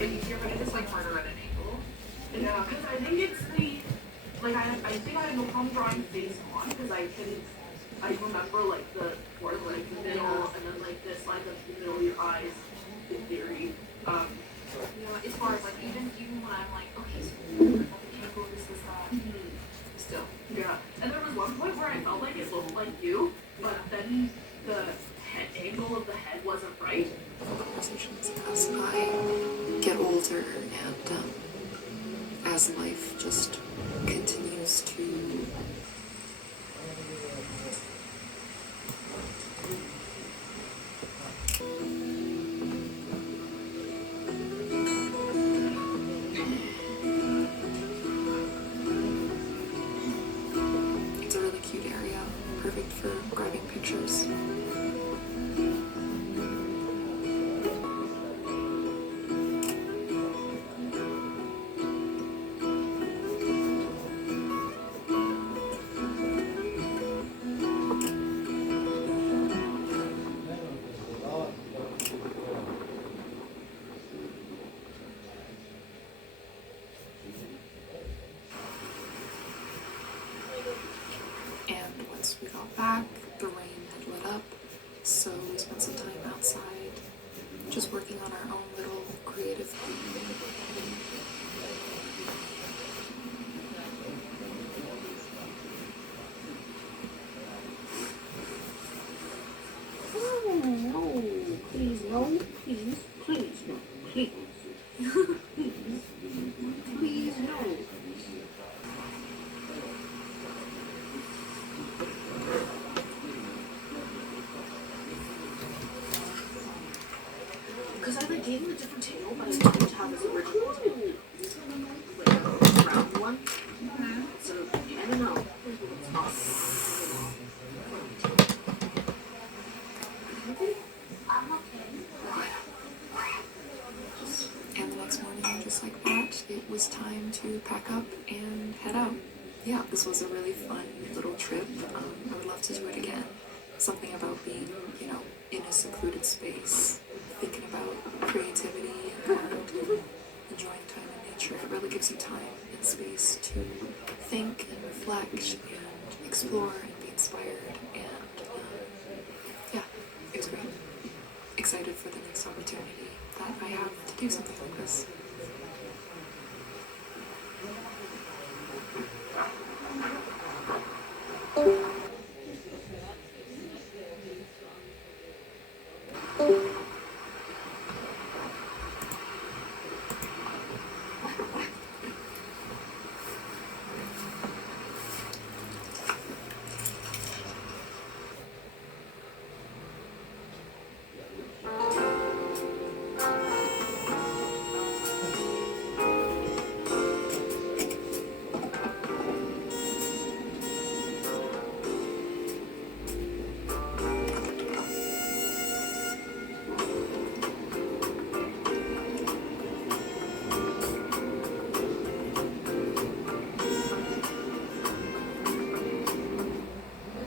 Easier, but it is like harder at an angle. Yeah, because I think it's the like I think I had no problem drawing face on because I remember like the or like the middle and then like this line of the middle of your eyes in theory. As far as like even when I'm like okay, so the angle this that. Still, yeah. And there was one point where I felt like it looked like you, but then the angle of the head wasn't right. Conversations as I get older and as life just continues to it's a really cute area, perfect for grabbing pictures. And once we got back, the rain had let up, so we spent some time outside, just working on our own little creative thing. Oh, no, please, no, please, please, no, please. Please, no. Because I like gave him a different tail, but I didn't have his original tail. Like a round one. So, I don't know. It's not. And the next morning, just like that, it was time to pack up and head out. Yeah, this was a really fun little trip. I would love to do it again. Something about being, in a secluded space, thinking about creativity and enjoying time in nature. It really gives you time and space to think and reflect and explore and be inspired. And yeah, it was great. Excited for the next opportunity that I have to do something like this.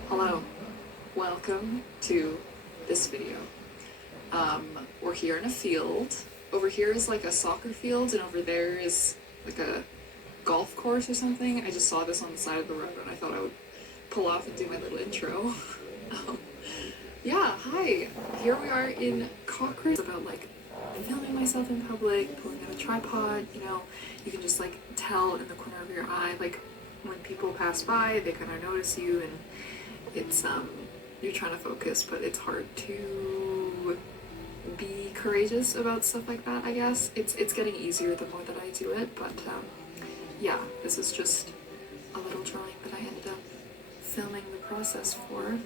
Hello, welcome to this video. We're here in a field. Over here is like a soccer field, and over there is like a golf course or something. I just saw this on the side of the road and I thought I would pull off and do my little intro. Yeah, hi. Here we are in Cochrane. It's about like filming myself in public, pulling out a tripod, you can just like tell in the corner of your eye, like when people pass by, they kind of notice you, and it's you're trying to focus, but it's hard to be courageous about stuff like that, I guess. It's getting easier the more that I do it, but yeah, this is just a little drawing that I ended up filming the process for.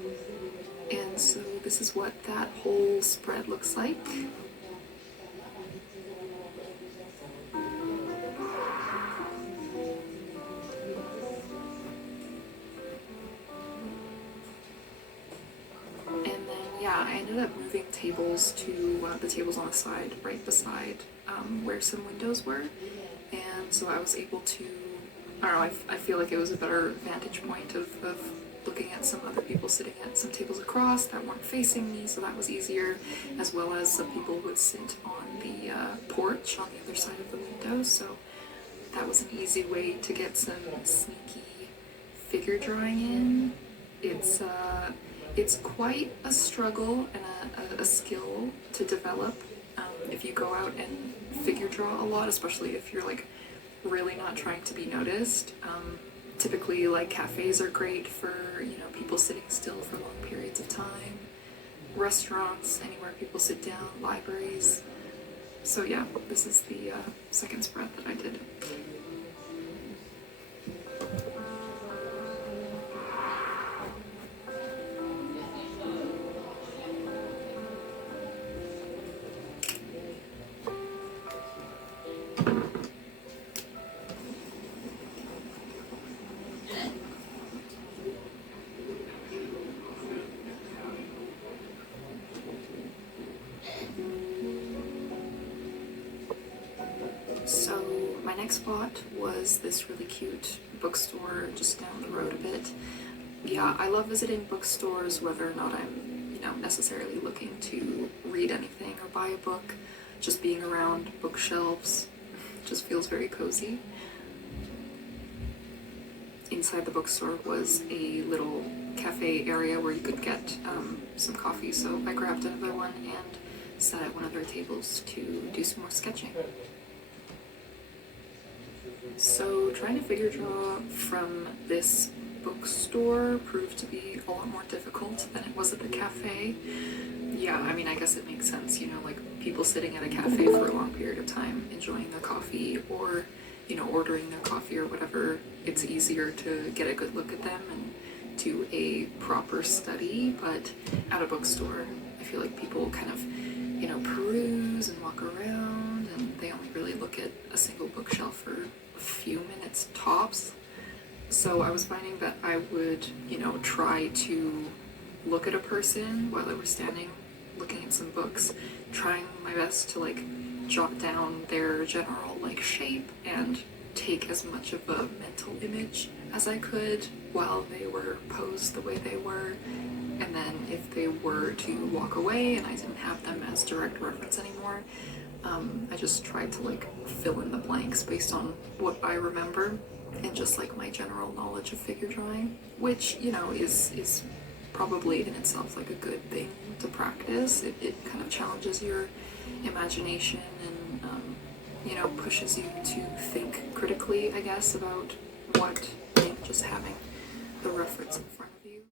And so this is what that whole spread looks like. I ended up moving tables to the tables on the side, right beside where some windows were, and so I was able to, I don't know, I feel like it was a better vantage point of looking at some other people sitting at some tables across that weren't facing me, so that was easier, as well as some people who would sit on the porch on the other side of the window, so that was an easy way to get some sneaky figure drawing in. It's quite a struggle and a skill to develop if you go out and figure draw a lot, especially if you're like really not trying to be noticed. Typically, like, cafes are great for, you know, people sitting still for long periods of time. Restaurants, anywhere people sit down, libraries. So yeah, this is the second spread that I did. So my next spot was this really cute bookstore just down the road a bit. Yeah, I love visiting bookstores whether or not I'm, you know, necessarily looking to read anything or buy a book. Just being around bookshelves just feels very cozy. Inside the bookstore was a little cafe area where you could get some coffee, so I grabbed another one and sat at one of their tables to do some more sketching. So trying to figure draw from this bookstore proved to be a lot more difficult than it was at the cafe. Yeah, I mean, I guess it makes sense, you know, like people sitting at a cafe for a long period of time enjoying their coffee or, you know, ordering their coffee or whatever, it's easier to get a good look at them and do a proper study. But at a bookstore, I feel like people kind of, you know, peruse and walk around, and they only really look at a single bookshelf for a few minutes tops. So I was finding that I would, you know, try to look at a person while they were standing looking at some books, trying my best to like jot down their general like shape and take as much of a mental image as I could while they were posed the way they were. And then if they were to walk away and I didn't have them as direct reference anymore, I just tried to like fill in the blanks based on what I remember and just like my general knowledge of figure drawing, which, you know, is probably in itself like a good thing to practice. It kind of challenges your imagination and, you know, pushes you to think critically, I guess, about what, you know, just having the reference in front.